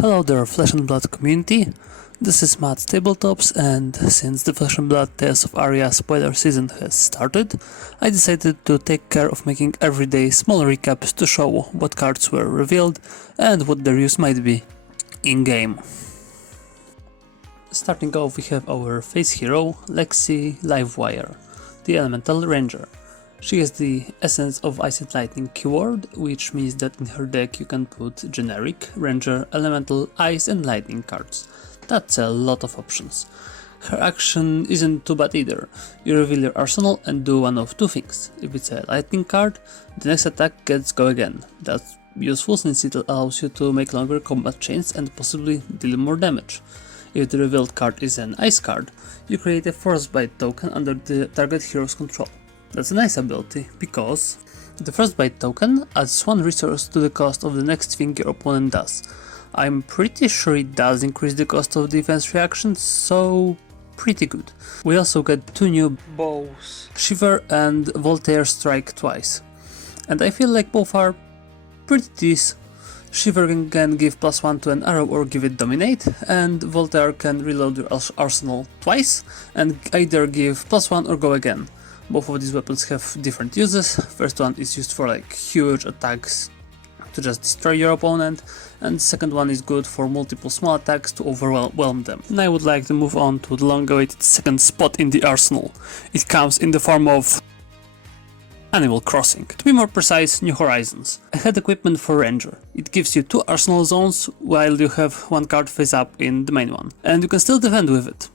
Hello there, Flesh and Blood community. This is Matt's Tabletops, and since the Flesh and Blood Tales of Aria spoiler season has started, I decided to take care of making everyday small recaps to show what cards were revealed and what their use might be in-game. Starting off, we have our face hero, Lexi Livewire, the Elemental Ranger. She has the Essence of Ice and Lightning keyword, which means that in her deck you can put generic, Ranger, Elemental, Ice and Lightning cards. That's a lot of options. Her action isn't too bad either. You reveal your arsenal and do one of two things. If it's a lightning card, the next attack gets go again. That's useful since it allows you to make longer combat chains and possibly deal more damage. If the revealed card is an ice card, you create a Frostbite token under the target hero's control. That's a nice ability, because the Frostbite token adds one resource to the cost of the next thing your opponent does. I'm pretty sure it does increase the cost of defense reactions, so pretty good. We also get two new bows, Shiver and Voltaire Strike twice. And I feel like both are pretty decent. Shiver can give +1 to an arrow or give it dominate, and Voltaire can reload your arsenal twice and either give +1 or go again. Both of these weapons have different uses. First one is used for like huge attacks to just destroy your opponent, and the second one is good for multiple small attacks to overwhelm them. And I would like to move on to the long-awaited second spot in the arsenal. It comes in the form of Animal Crossing. To be more precise, New Horizons. A head equipment for Ranger. It gives you 2 arsenal zones while you have 1 card face up in the main one, and you can still defend with it.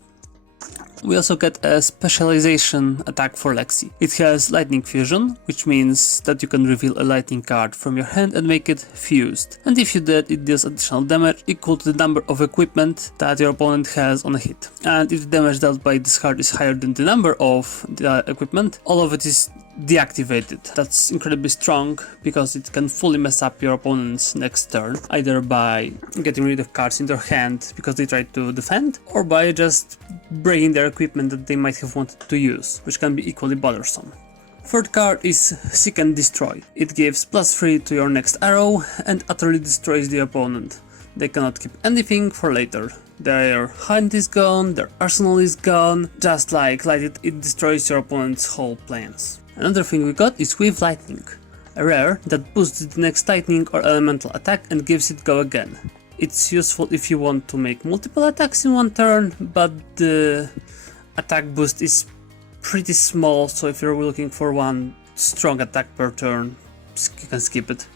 We also get a specialization attack for Lexi. It has Lightning Fusion, which means that you can reveal a lightning card from your hand and make it fused. And if you did, it deals additional damage equal to the number of equipment that your opponent has on a hit. And if the damage dealt by this card is higher than the number of the equipment, all of it is deactivated. That's incredibly strong because it can fully mess up your opponent's next turn, either by getting rid of cards in their hand because they tried to defend, or by just breaking their equipment that they might have wanted to use, which can be equally bothersome. Third card is Seek and Destroy. It gives +3 to your next arrow and utterly destroys the opponent. They cannot keep anything for later. Their hunt is gone, their arsenal is gone, just like Light it destroys your opponent's whole plans. Another thing we got is With Lightning, a rare that boosts the next lightning or elemental attack and gives it go again. It's useful if you want to make multiple attacks in one turn, but the attack boost is pretty small, so if you're looking for one strong attack per turn, you can skip it.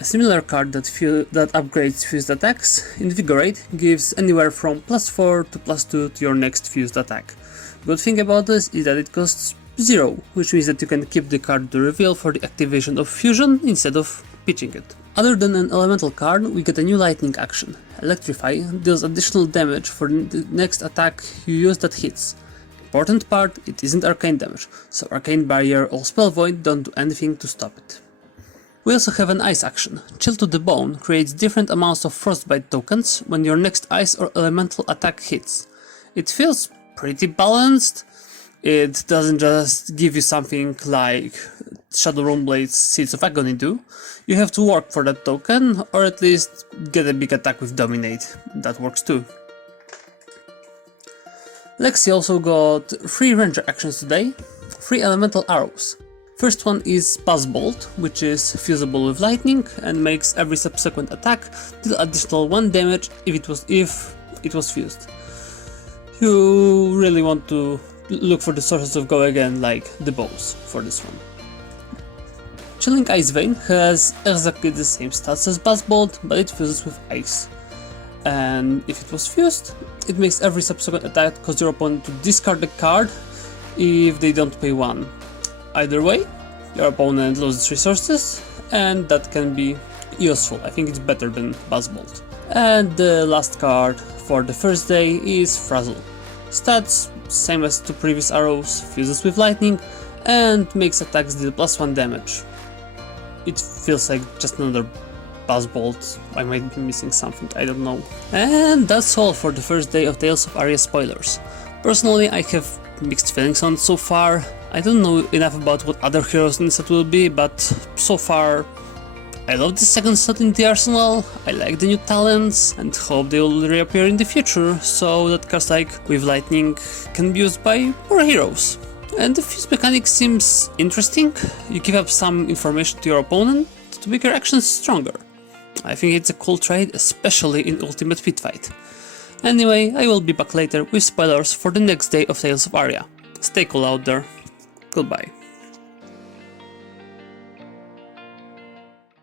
A similar card that upgrades fused attacks, Invigorate, gives anywhere from +4 to +2 to your next fused attack. Good thing about this is that it costs 0, which means that you can keep the card to reveal for the activation of fusion instead of pitching it. Other than an elemental card, we get a new lightning action. Electrify deals additional damage for the next attack you use that hits. Important part, it isn't arcane damage, so Arcane Barrier or Spell Void don't do anything to stop it. We also have an ice action. Chill to the Bone creates different amounts of Frostbite tokens when your next ice or elemental attack hits. It feels pretty balanced. It doesn't just give you something like Shadowrun Blade's Seeds of Agony do. You have to work for that token, or at least get a big attack with Dominate. That works too. Lexi also got 3 Ranger actions today, 3 elemental arrows. First one is Buzz Bolt, which is fusible with lightning and makes every subsequent attack deal additional 1 damage if it was fused. You really want to look for the sources of go again, like the bows for this one. Chilling Ice Vein has exactly the same stats as Buzz Bolt, but it fuses with ice. And if it was fused, it makes every subsequent attack cause your opponent to discard the card if they don't pay 1. Either way, your opponent loses resources, and that can be useful. I think it's better than Buzz Bolt. And the last card for the first day is Frazzle. Stats, same as 2 previous arrows, fuses with lightning, and makes attacks deal +1 damage. It feels like just another Buzz Bolt. I might be missing something, I don't know. And that's all for the first day of Tales of Aria spoilers. Personally, I have mixed feelings on it so far. I don't know enough about what other heroes in the set will be, but so far I love the second slot in the arsenal, I like the new talents and hope they will reappear in the future, so that cards like with lightning can be used by more heroes. And the fuse mechanic seems interesting. You give up some information to your opponent to make your actions stronger. I think it's a cool trade, especially in Ultimate Pit Fight. Anyway, I will be back later with spoilers for the next day of Tales of Aria. Stay cool out there. Goodbye.